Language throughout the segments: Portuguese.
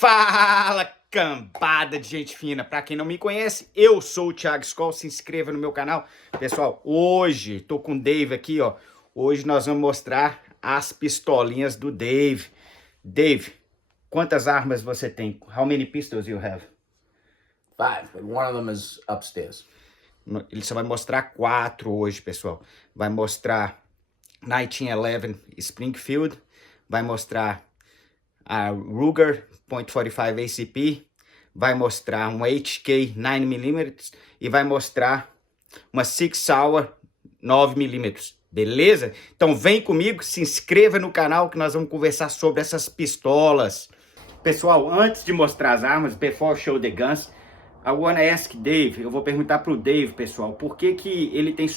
Fala, cambada de gente fina! Pra quem não me conhece, eu sou o Thiago Skol, se inscreva no meu canal. Pessoal, hoje tô com o Dave aqui, ó. Hoje nós vamos mostrar as pistolinhas do Dave. Dave, quantas armas você tem? How many pistols you have? 5, but one of them is upstairs. Ele só vai mostrar 4 hoje, pessoal. Vai mostrar 1911 Springfield, vai mostrar a Ruger .45 ACP, vai mostrar um HK 9mm e vai mostrar uma Sig Sauer 9mm, beleza? Então vem comigo, se inscreva no canal que nós vamos conversar sobre essas pistolas. Pessoal, antes de mostrar as armas, before I show the guns, I wanna ask Dave, eu vou perguntar pro Dave, pessoal, por que que ele tem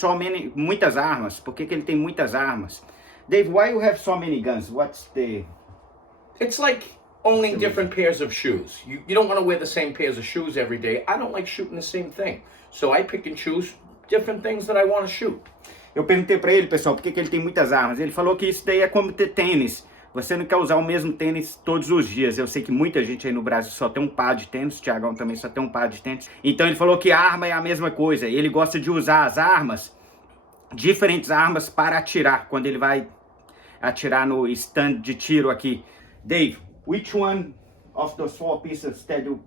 muitas armas? Por que que ele tem muitas armas? Dave, why you have so many guns? What's the... It's like owning different pairs of shoes. You don't want to wear the same pairs of shoes every day. I don't like shooting the same thing. So I pick and choose different things that I want to shoot. Eu perguntei pra ele, pessoal, por que que ele tem muitas armas. Ele falou que isso daí é como ter tênis. Você não quer usar o mesmo tênis todos os dias. Eu sei que muita gente aí no Brasil só tem um par de tênis. O Thiagão também só tem um par de tênis. Então ele falou que a arma é a mesma coisa. Ele gosta de usar as armas, diferentes armas, para atirar. Quando ele vai atirar no stand de tiro aqui. Dave, which one of those 4 pieces that you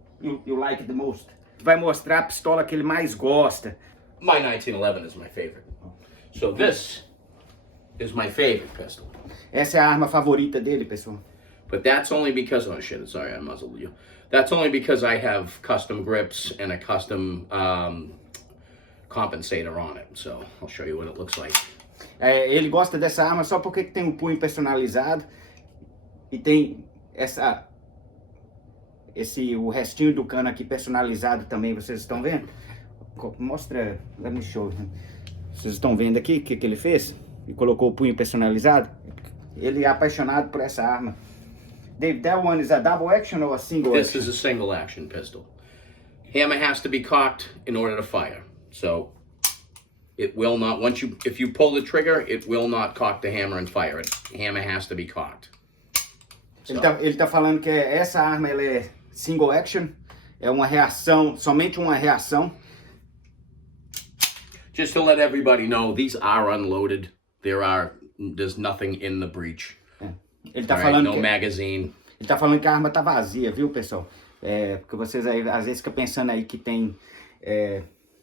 like the most? Vai mostrar a pistola que ele mais gosta. My 1911 is my favorite. So this is my favorite pistol. Essa é a arma favorita dele, pessoal. But that's only because, oh shit, sorry, I muzzled you. That's only because I have custom grips and a custom compensator on it. So I'll show you what it looks like. Ele gosta dessa arma só porque tem um punho personalizado e tem o restinho do cano aqui personalizado também, vocês estão vendo? Mostra, let me show. Vocês estão vendo aqui o que ele fez? E colocou o punho personalizado. Ele é apaixonado por essa arma. Dave, that one is a double action or a single action? This is a single action pistol. Hammer has to be cocked in order to fire. So it will not, if you pull the trigger, it will not cock the hammer and fire it. Hammer has to be cocked. So. Ele tá falando que essa arma ela é single action, é uma reação, somente uma reação. Just to let everybody know, these are unloaded. There's nothing in the breech. Ele tá falando no magazine. Ele tá falando que a arma tá vazia, viu, pessoal? Porque vocês aí, às vezes ficam pensando aí que tem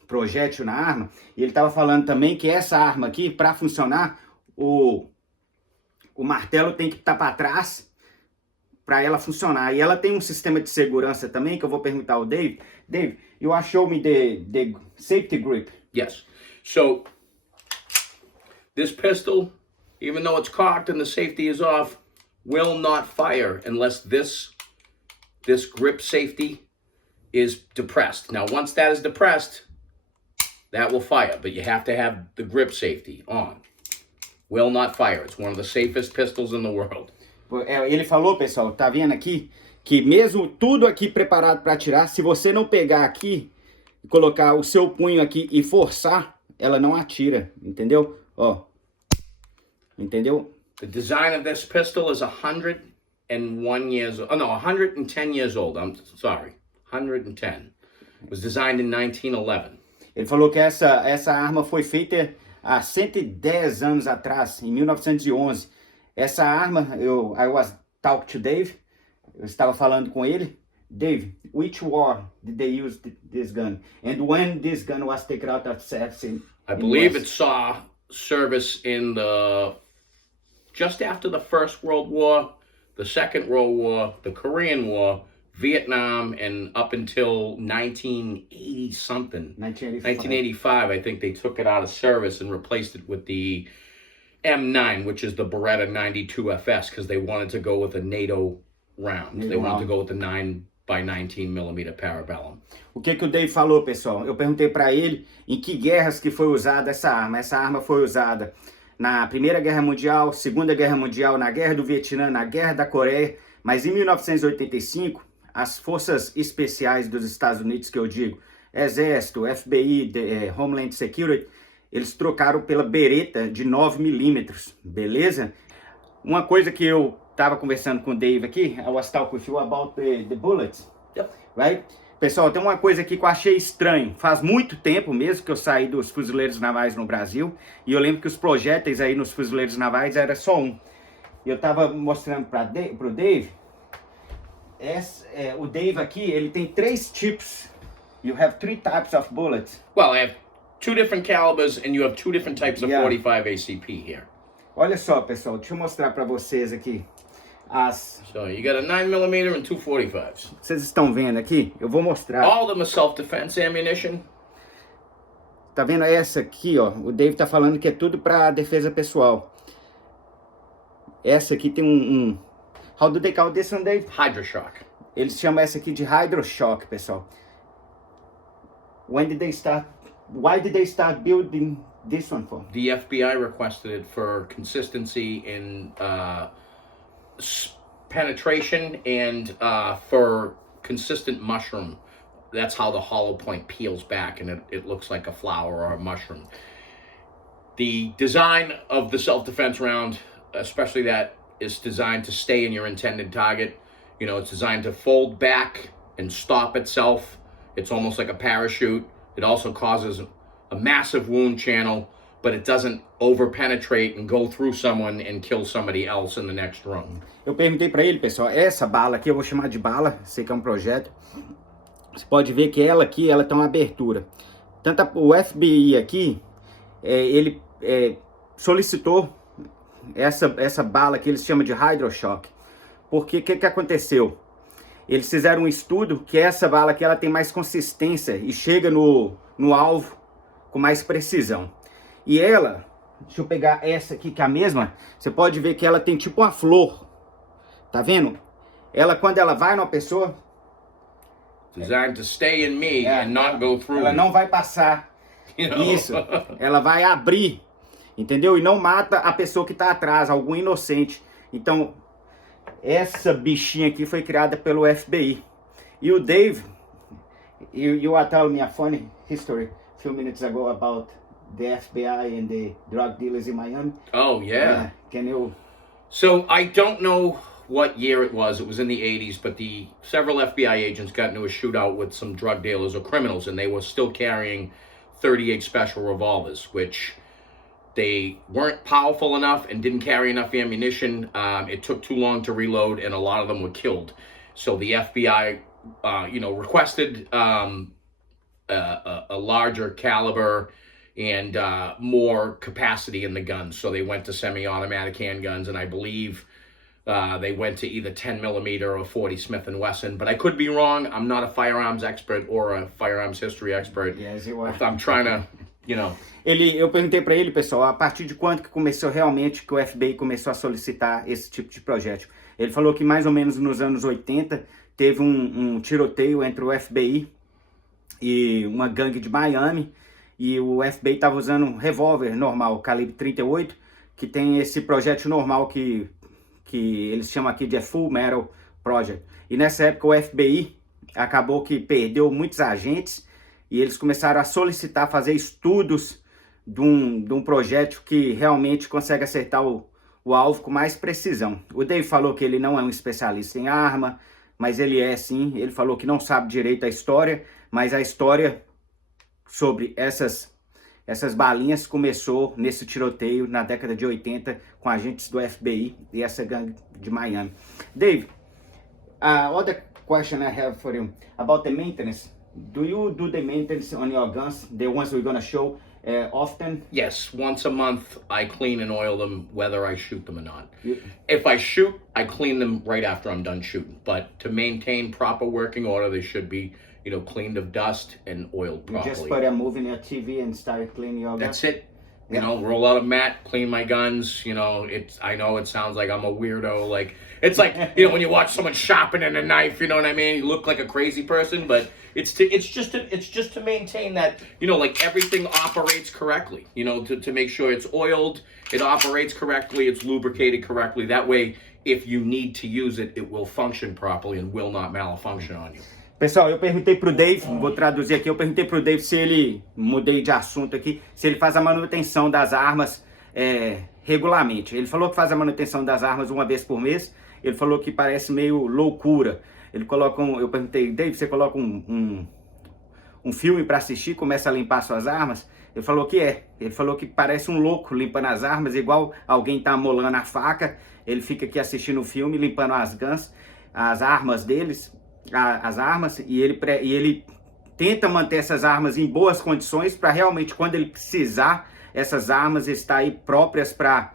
projétil na arma. E ele tava falando também que essa arma aqui, para funcionar, o martelo tem que estar para trás para ela funcionar. E ela tem um sistema de segurança também, que eu vou perguntar ao Dave. Dave, you want to show me the safety grip? Yes. So, this pistol, even though it's cocked and the safety is off, will not fire unless this grip safety is depressed. Now, once that is depressed, that will fire, but you have to have the grip safety on. Will not fire. It's one of the safest pistols in the world. Ele falou, pessoal, tá vendo aqui, que mesmo tudo aqui preparado para atirar, se você não pegar aqui e colocar o seu punho aqui e forçar, ela não atira, entendeu? Ó, entendeu? The design of this pistol is 101 years old. Oh, no, 110 years old. I'm sorry, 110. It was designed in 1911. Ele falou que essa arma foi feita há 110 anos atrás, em 1911. Essa arma, I was talking to Dave, eu estava falando com ele. Dave, which war did they use this gun? And when this gun was taken out of service? I believe it saw service in just after the First World War, the Second World War, the Korean War, Vietnam, and up until 1980-something. 1985, I think they took it out of service and replaced it with the M9, which is the Beretta 92 FS, because they wanted to go with a NATO round. They wanted to go with the 9x19mm Parabellum. O que o Dave falou, pessoal? Eu perguntei para ele em que guerras que foi usada essa arma. Essa arma foi usada na Primeira Guerra Mundial, Segunda Guerra Mundial, na Guerra do Vietnã, na Guerra da Coreia. Mas em 1985, as Forças Especiais dos Estados Unidos, que eu digo, Exército, FBI, Homeland Security, eles trocaram pela Beretta de 9mm, beleza? Uma coisa que eu tava conversando com o Dave aqui. I was talking with you about the bullets. Yep. Right? Pessoal, tem uma coisa aqui que eu achei estranho. Faz muito tempo mesmo que eu saí dos fuzileiros navais no Brasil. E eu lembro que os projéteis aí nos fuzileiros navais era só um. E eu tava mostrando pro Dave. O Dave aqui, ele tem 3 tipos. You have 3 types of bullets. Well, I have 2 different calibers and you have 2 different types of Yeah. 45 ACP here. Olha só, pessoal, deixa eu mostrar pra vocês aqui. So you got a 9mm and 2 45s. Vocês estão vendo aqui? Eu vou mostrar. All of them are self-defense ammunition. Tá vendo essa aqui, ó? O Dave tá falando que é tudo pra defesa pessoal. Essa aqui tem um... How do they call this one, Dave? Hydroshock. Eles chamam essa aqui de Hydroshock, pessoal. Why did they start building this one for? The FBI requested it for consistency in penetration and for consistent mushroom. That's how the hollow point peels back and it looks like a flower or a mushroom. The design of the self-defense round, especially that, is designed to stay in your intended target. You know, it's designed to fold back and stop itself. It's almost like a parachute. It also causes a massive wound channel, but it doesn't over-penetrate and go through someone and kill somebody else in the next room. Eu perguntei pra ele, pessoal, essa bala aqui, eu vou chamar de bala, sei que é um projeto. Você pode ver que ela aqui, ela tem uma abertura. Tanto o FBI aqui, ele solicitou essa bala que eles chamam de Hydroshock. Porque o que aconteceu? Eles fizeram um estudo que essa bala aqui, ela tem mais consistência e chega no alvo com mais precisão. E ela, deixa eu pegar essa aqui que é a mesma, você pode ver que ela tem tipo uma flor. Tá vendo? Ela, quando ela vai numa pessoa... Designed to stay in me and not go through. Ela não vai passar. You know? Isso. Ela vai abrir. Entendeu? E não mata a pessoa que tá atrás, algum inocente. Então, essa bichinha aqui foi criada pelo FBI. E o Dave, you are telling me a funny history a few minutes ago about the FBI and the drug dealers in Miami. Oh, yeah. Can you... So I don't know what year it was. It was in the 80s, but several FBI agents got into a shootout with some drug dealers or criminals, and they were still carrying 38 special revolvers, which they weren't powerful enough and didn't carry enough ammunition. It took too long to reload, and a lot of them were killed. So the FBI, requested a larger caliber and more capacity in the guns. So they went to semi-automatic handguns, and I believe they went to either 10mm or 40 Smith & Wesson. But I could be wrong. I'm not a firearms expert or a firearms history expert. Yes, you are. I'm trying to, Eu perguntei pra ele, pessoal, a partir de quando que começou realmente, que o FBI começou a solicitar esse tipo de projétil. Ele falou que mais ou menos nos anos 80 teve um tiroteio entre o FBI e uma gangue de Miami. E o FBI estava usando um revólver normal, calibre 38, que tem esse projétil normal que eles chamam aqui de Full Metal Project. E nessa época o FBI acabou que perdeu muitos agentes e eles começaram a solicitar, fazer estudos de um projétil que realmente consegue acertar o alvo com mais precisão. O Dave falou que ele não é um especialista em arma, mas ele é sim. Ele falou que não sabe direito a história, mas a história sobre essas balinhas começou nesse tiroteio na década de 80 com agentes do FBI e essa gangue de Miami. Dave, other question I have for you about the maintenance. Do you do the maintenance on your guns, the ones we're gonna show, often? yes, once a month I clean and oil them whether I shoot them or not. If I shoot, I clean them right after I'm done shooting. But to maintain proper working order, they should be, cleaned of dust and oiled You properly. just put a move in your TV and start cleaning your guns? That's it. Roll out a mat, clean my guns. I know it sounds like I'm a weirdo. Like it's like when you watch someone sharpening a knife. You know what I mean? You look like a crazy person, but it's just to maintain that like everything operates correctly. To make sure it's oiled, it operates correctly, it's lubricated correctly. That way, if you need to use it, it will function properly and will not malfunction on you. Pessoal, eu perguntei pro Dave, vou traduzir aqui, eu perguntei pro Dave se ele, mudei de assunto aqui, se ele faz a manutenção das armas regularmente. Ele falou que faz a manutenção das armas uma vez por mês, ele falou que parece meio loucura. Ele coloca eu perguntei, Dave, você coloca um filme para assistir, começa a limpar suas armas? Ele falou que é. Ele falou que parece um louco limpando as armas, igual alguém tá amolando a faca. Ele fica aqui assistindo o filme, limpando as armas deles, as armas, e ele tenta manter essas armas em boas condições para realmente, quando ele precisar, essas armas estar aí próprias para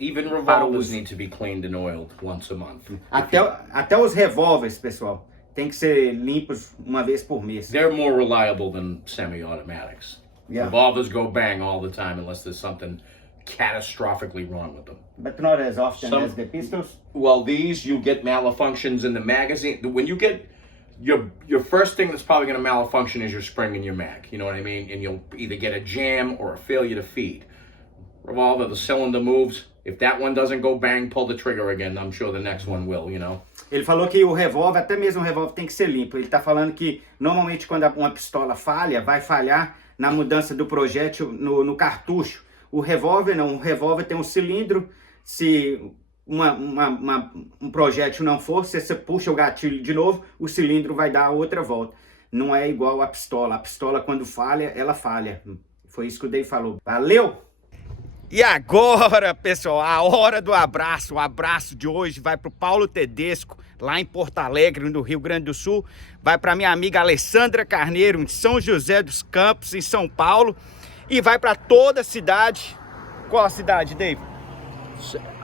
Even revolvers need to be cleaned and oiled once a month. Até os revólveres, pessoal, tem que ser limpos uma vez por mês. They're more reliable than semi-automatics. Yeah. Revolvers go bang all the time unless there's something catastrophically wrong with them. But not as often as the pistols. Well, these, you get malfunctions in the magazine. When you get your first thing that's probably going to malfunction is your spring in your mag. You know what I mean? And you'll either get a jam or a failure to feed. Revolver, the cylinder moves. If that one doesn't go bang, pull the trigger again. I'm sure the next one will, you know. Ele falou que o revólver, até mesmo o revólver, tem que ser limpo. Ele tá falando que normalmente quando uma pistola falha, vai falhar na mudança do projétil no cartucho. O revólver não, o revólver tem um cilindro. Se um projétil não for, se você puxa o gatilho de novo, o cilindro vai dar outra volta. Não é igual a pistola. A pistola, quando falha, ela falha. Foi isso que o Dave falou. Valeu! E agora, pessoal, a hora do abraço. O abraço de hoje vai para o Paulo Tedesco, lá em Porto Alegre, no Rio Grande do Sul. Vai para minha amiga Alessandra Carneiro, em São José dos Campos, em São Paulo. E vai para toda a cidade. Qual a cidade, Dave?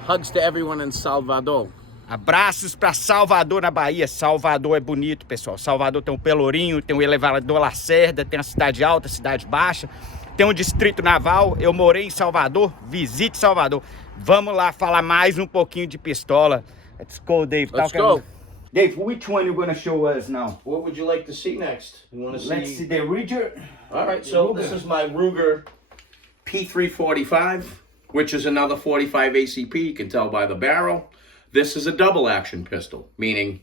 Hugs to everyone in Salvador. Abraços para Salvador, na Bahia. Salvador é bonito, pessoal. Salvador tem o Pelourinho, tem o elevador Lacerda, tem a cidade alta, a cidade baixa. Tem um distrito naval. Eu morei em Salvador. Visite Salvador. Vamos lá falar mais um pouquinho de pistola. Let's go, Dave. Let's go. Dave, which one you gonna show us now? What would you like to see next? You want to see? Let's see the Ruger. All right, so this is my Ruger P345, which is another 45 ACP. You can tell by the barrel. This is a double action pistol, meaning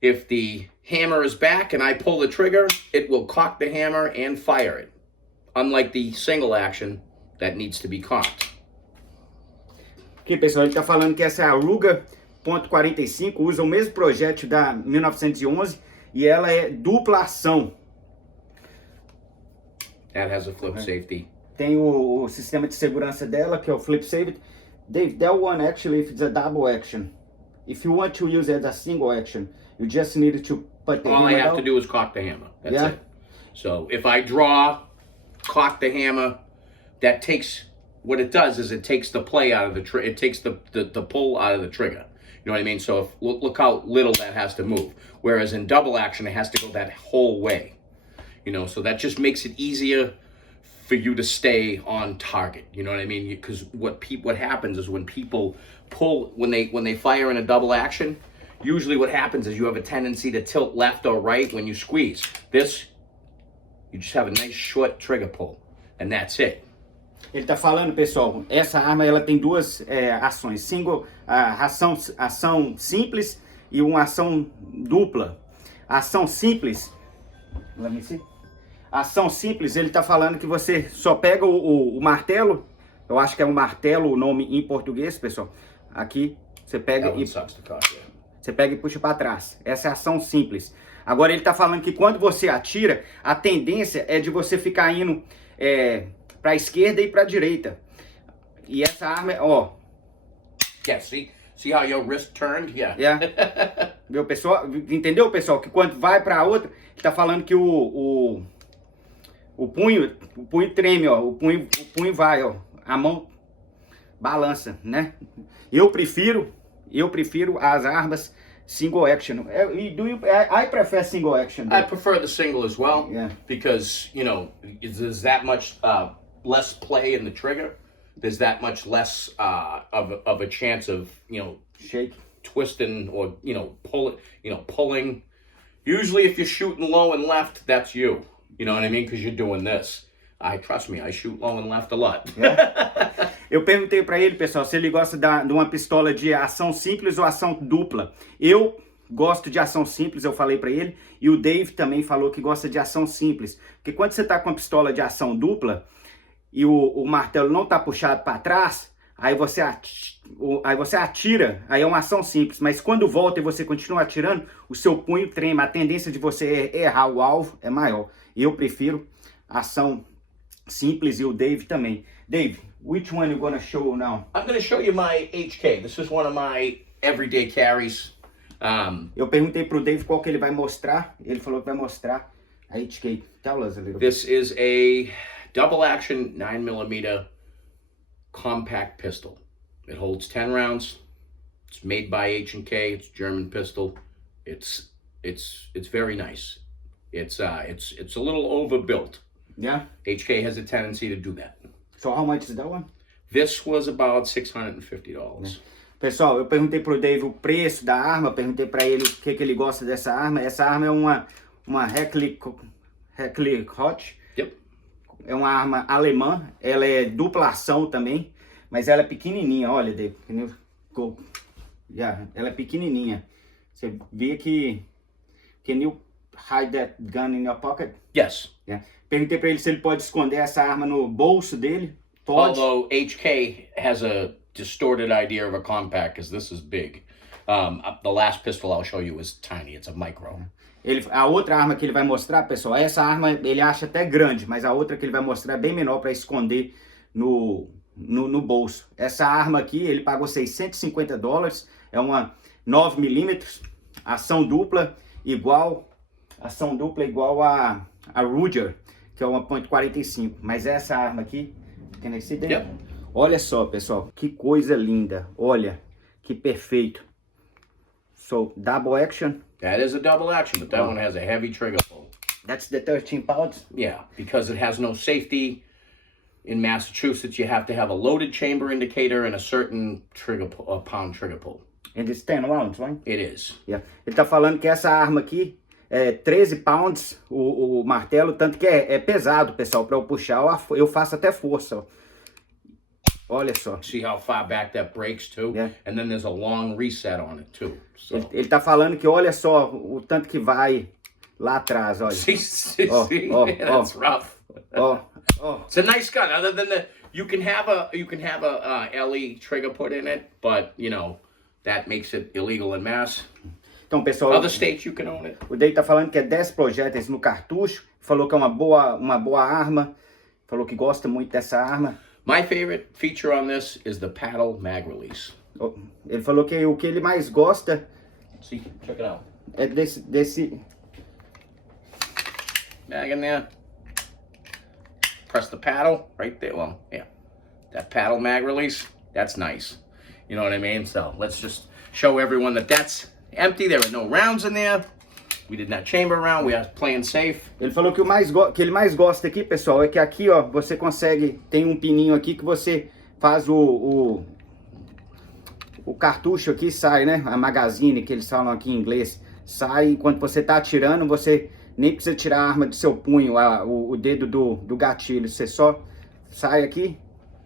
if the hammer is back and I pull the trigger, it will cock the hammer and fire it. Unlike the single action that needs to be cocked. Aqui, pessoal, ele tá falando que essa é a Ruger .45, usa o mesmo projétil da 1911 e ela é dupla ação. That has a flip safety. Tem o sistema de segurança dela, que é o flip safety. Dave, that one actually, if it's a double action, if you want to use it as a single action, you just need to put the All hammer I have down. to do is cock the hammer. That's Yeah. it. So if I draw, cock the hammer, that takes, what it does is it takes the play out of the trigger. It takes the pull out of the trigger. You know what I mean? So if, look how little that has to move. Whereas in double action, it has to go that whole way. You know, so that just makes it easier for you to stay on target. You know what I mean? Because what happens is when people pull, when they fire in a double action, usually what happens is you have a tendency to tilt left or right when you squeeze. This, you just have a nice short trigger pull, and that's it. Ele tá falando, pessoal, essa arma ela tem duas ações, ação simples e uma ação dupla. A ação simples, let me see. A ação simples, ele tá falando que você só pega o martelo, eu acho que é um martelo o nome em português, pessoal. Aqui você pega você pega e puxa para trás. Essa é a ação simples. Agora ele tá falando que quando você atira, a tendência é de você ficar indo para a esquerda e para a direita. E essa arma, ó. Yeah, see how your wrist turned? Yeah. Yeah. Viu, pessoal? Entendeu, pessoal? Que quando vai para a outra, ele tá falando que o punho treme, ó. O punho vai, ó. A mão balança, né? Eu prefiro as armas single action. I prefer single action. I prefer the single as well. Yeah. Because, you know, there's that much less play in the trigger. There's that much less of a chance of, you know, Shake. Twisting or, you know, pulling. Usually if you're shooting low and left, that's you. You know what I mean? Because you're doing this. Trust me, I shoot low and left a lot. Yeah. Eu perguntei para ele, pessoal, se ele gosta de uma pistola de ação simples ou ação dupla. Eu gosto de ação simples, eu falei para ele. E o Dave também falou que gosta de ação simples. Porque quando você tá com a pistola de ação dupla e o martelo não tá puxado para trás, aí você atira, aí é uma ação simples, mas quando volta e você continua atirando, o seu punho trema, a tendência de você errar o alvo é maior. Eu prefiro ação simples e o Dave também. Dave, which one you gonna show now? I'm going to show you my HK. This is one of my everyday carries. Eu perguntei pro Dave qual que ele vai mostrar, ele falou que vai mostrar a HK. Tell us a little bit. This is a double action 9mm compact pistol. It holds 10 rounds. It's made by H&K. It's a German pistol. It's very nice. It's a little overbuilt. Yeah? HK has a tendency to do that. So how much is that one? This was about $650. Pessoal, eu perguntei pro Dave o preço da arma, perguntei pra ele o que ele gosta dessa arma. Essa arma é uma Heckler Koch. Yep. É uma arma alemã, ela é dupla ação também, mas ela é pequenininha, olha, Dave. Ela é pequenininha. Você vê que... Can you hide that gun in your pocket? Yes. Yeah. Perguntei pra ele se ele pode esconder essa arma no bolso dele. Pode. Although HK has a distorted idea of a compact, because this is big. The last pistol I'll show you is tiny. It's a micro. A outra arma que ele vai mostrar, pessoal, essa arma ele acha até grande, mas a outra que ele vai mostrar é bem menor para esconder no bolso. Essa arma aqui, ele pagou $650, é uma 9mm, ação dupla igual a Ruger, que é uma .45, mas essa arma aqui, can I see that? Yep. Olha só, pessoal, que coisa linda, olha, que perfeito. So, double action. That is a double action, but that one has a heavy trigger pull. That's the 13 pounds? Yeah, because it has no safety. In Massachusetts, you have to have a loaded chamber indicator and a certain pound trigger pull. And it's 10 rounds, right? It is. Yeah. Ele tá falando que essa arma aqui é 13 pounds, o martelo, tanto que é pesado, pessoal, para eu puxar, eu faço até força, ó. Olha só. See how far back that breaks too? Yeah. And then there's a long reset on it too. So. Ele tá falando que olha só o tanto que vai lá atrás, olha. See, that's rough. It's a nice gun. Other than you can have a LE trigger put in it, but you know that makes it illegal in Mass. Então, pessoal, Other states you can own it. O Dave tá falando que é 10 projéteis no cartucho, falou que é uma boa arma, falou que gosta muito dessa arma. My favorite feature on this is the paddle mag release. Ele falou que o que ele mais gosta See, check it out. é desse Mag in there. Press the paddle right there. Well, yeah, that paddle mag release. That's nice. You know what I mean? So let's just show everyone that that's empty. There are no rounds in there. We did not chamber round. We are playing safe. Ele falou que que ele mais gosta aqui, pessoal, é que aqui, ó, você consegue, tem um pininho aqui que você faz o cartucho aqui, sai, né? A magazine, que eles falam aqui em inglês, sai enquanto você tá atirando, você nem precisa tirar a arma do seu punho, o dedo do gatilho, você só sai aqui,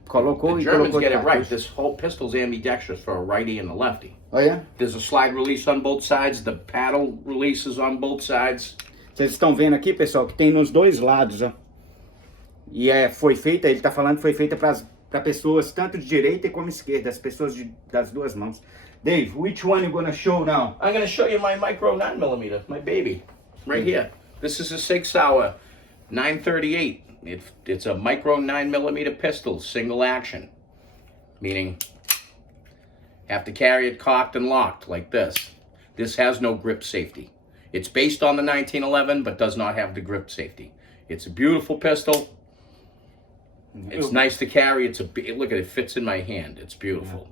colocou The e colocou Germans get o it right. cartucho. This whole pistol's ambidextrous for a righty and a lefty. Oh, yeah? There's a slide release on both sides. The paddle releases on both sides. Vocês estão vendo aqui, pessoal, que tem nos dois lados, ó. E foi feita, ele tá falando que foi feita para pessoas tanto de direita como esquerda, as pessoas das duas mãos. Dave, which one you gonna show now? I'm going to show you my micro 9mm, my baby, right here. This is a Sig Sauer 938. It's a micro 9mm pistol, single action, meaning have to carry it cocked and locked like this. This has no grip safety. It's based on the 1911, but does not have the grip safety. It's a beautiful pistol. It's nice to carry. Look at it, fits in my hand. It's beautiful.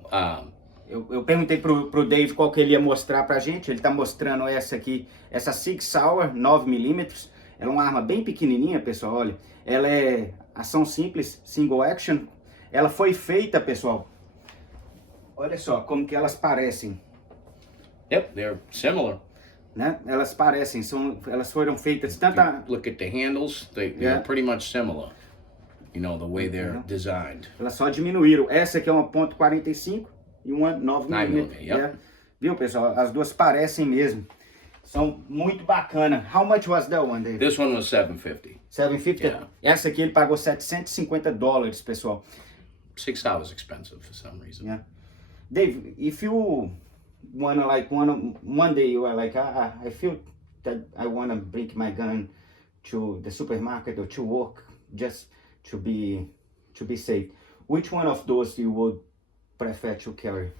Eu perguntei pro Dave qual que ele ia mostrar pra gente. Ele tá mostrando essa aqui, essa Sig Sauer 9mm. Ela é uma arma bem pequenininha, pessoal, olha. Ela é ação simples, single action. Ela foi feita, pessoal. Olha só como que elas parecem. Yep, they're similar. Né? Elas parecem, elas foram feitas tanta... Look at the handles. They're pretty much similar. You know, the way they're designed. Elas só diminuíram. Essa aqui é uma .45 e uma 9mm. Yep. Viu, pessoal? As duas parecem mesmo. São muito bacana. How much was that one, Dave? This one was $750. $750? Yeah. Essa aqui ele pagou $750, pessoal. 6 hours expensive for some reason. Yeah. Dave, if you wanna like one day you are like, I feel that I wanna bring my gun to the supermarket or to work just to be safe. Which one of those you would prefer to carry?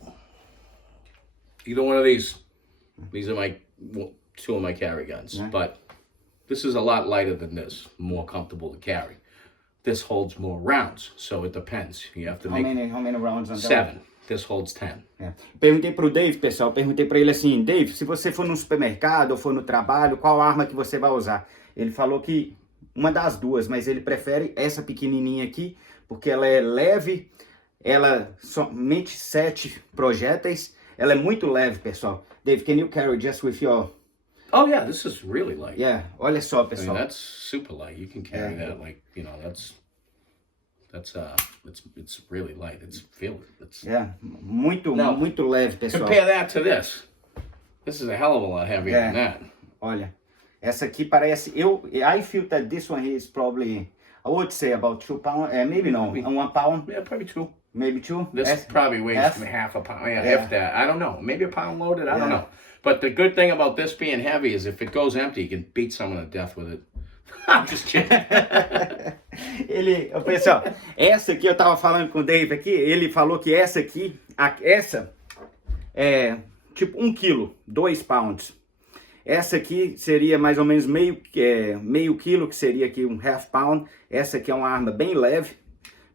Either one of these. These are two of my carry guns. Yeah. But this is a lot lighter than this. More comfortable to carry. This holds more rounds, so it depends. You have to How make many rounds on that? 7. This holds 10. É. Perguntei pro Dave, pessoal, perguntei pra ele assim, Dave, se você for no supermercado ou for no trabalho, qual arma que você vai usar? Ele falou que uma das duas, mas ele prefere essa pequenininha aqui, porque ela é leve, ela somente 7 projéteis, ela é muito leve, pessoal. Dave, can you carry just with your... Oh yeah, this is really light. Yeah, olha só, I mean, pessoal. that's super light. You can carry that like, you know, that's it's really light. It's Muito leve, pessoal. Compare that to this. This is a hell of a lot heavier than that. Olha, essa aqui parece, I feel that this one is probably, I would say about 2 pounds, maybe no, 1 pound, Yeah, probably 2. maybe 2. This probably weighs half a pound. Yeah, Yeah. if that. I don't know. Maybe a pound loaded. I don't Yeah. know. But the good thing about this being heavy is if it goes empty, you can beat someone to death with it. I'm just kidding. Pessoal, essa aqui eu tava falando com o Dave aqui, ele falou que essa aqui, essa é tipo 1 quilo, 2 pounds. Essa aqui seria mais ou menos meio quilo, que seria aqui um half pound. Essa aqui é uma arma bem leve,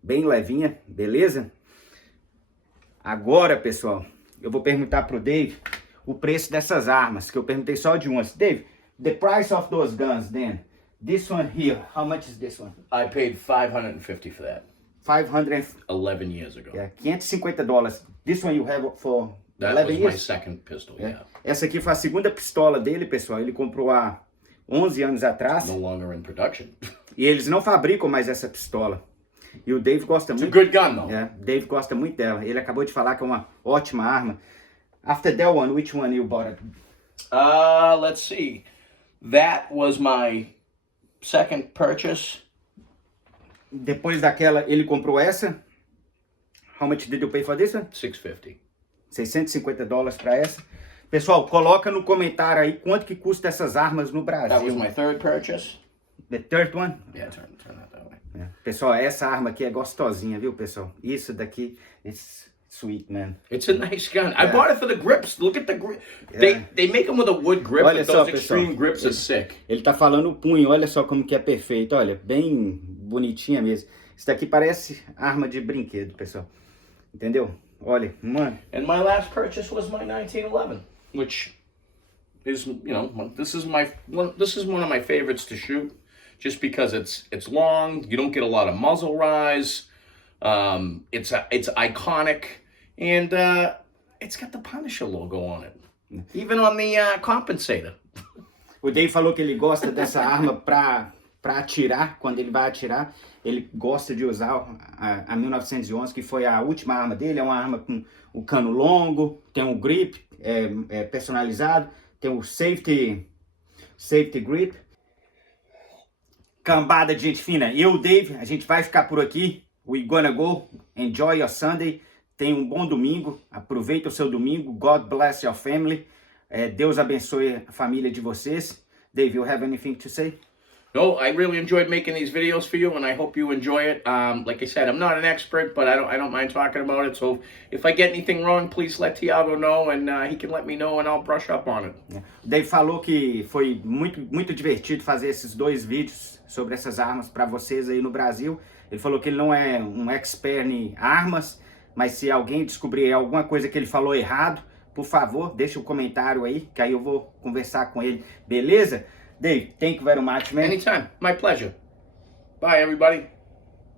bem levinha, beleza? Agora, pessoal, eu vou perguntar pro Dave o preço dessas armas, que eu perguntei só de umas. Dave, the price of those guns then. This one here, how much is this one? I paid $550 for that 11 years ago. $550. This one you have for That 11 was years? my second pistol, yeah. Essa aqui foi a segunda pistola dele, pessoal. Ele comprou há 11 anos atrás. No longer in production. E eles não fabricam mais essa pistola. E o Dave gosta It's a muito. good gun, though. Dave gosta muito dela. Ele acabou de falar que é uma ótima arma. After that one, which one you bought? Let's see. That was my second purchase. Depois daquela, ele comprou essa. How much did you pay for this one? $650. $650 para essa. Pessoal, coloca no comentário aí quanto que custa essas armas no That was Brasil. my third purchase. The third one? Yeah, turn that way. Pessoal, essa arma aqui é gostosinha, viu, pessoal? Isso daqui, it's sweet, man. It's a nice gun. I bought it for the grips. Look at the grip. Yeah. They make them with a wood grip, Olha but só, those pessoal. extreme grips are sick. Ele tá falando o punho, olha só como que é perfeito, olha, bem bonitinha mesmo. Isso daqui parece arma de brinquedo, pessoal. Entendeu? Olha, mano. And my last purchase was my 1911, which is, you know, this is one of my favorites to shoot, just because it's long. You don't get a lot of muzzle rise. It's iconic, and it's got the Punisher logo on it, even on the compensator. O Dave falou que ele gosta dessa arma pra atirar, quando ele vai atirar. Ele gosta de usar a 1911, que foi a última arma dele. É uma arma com o cano longo, tem um grip personalizado, tem o safety grip. Cambada de gente fina. E eu, Dave, a gente vai ficar por aqui. We gonna go. Enjoy your Sunday. Tenha um bom domingo. Aproveita o seu domingo. God bless your family. Deus abençoe a família de vocês. Dave, you have anything to say? No, I really enjoyed making these videos for you, and I hope you enjoy it. Like I said, I'm not an expert, but I don't mind talking about it. So if I get anything wrong, please let Thiago know, and he can let me know, and I'll brush up on it. O Dave falou que foi muito divertido fazer esses 2 vídeos sobre essas armas para vocês aí no Brasil. Ele falou que ele não é um expert em armas, mas se alguém descobrir alguma coisa que ele falou errado, por favor, deixa um comentário aí, que aí eu vou conversar com ele. Beleza? Dave, thank you very much, man. Anytime. My pleasure. Bye, everybody.